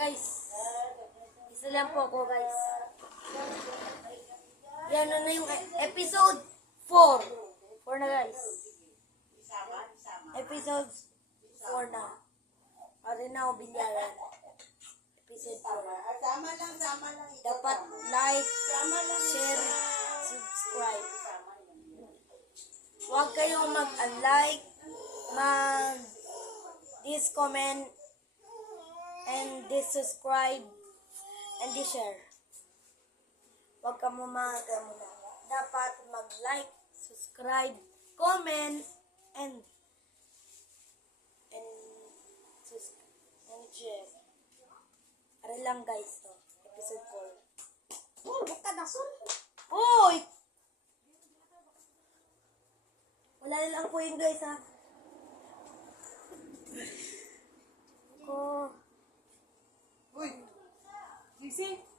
Guys, isa lang po ako guys. Yan na yung episode 4. 4 na guys. Episode 4 na. Arinaw Binyalan. Episode 4. Sama lang. Dapat like, share, subscribe. Huwag kayong mag-unlike, mag-comment, and subscribe, and share. Huwag ka muna. Dapat mag-like, subscribe, comment, and share. Ara lang guys to. Episode 4. Oh, buka na sun. Uy! Wala na lang po yun guys ha. Uy. Lisi.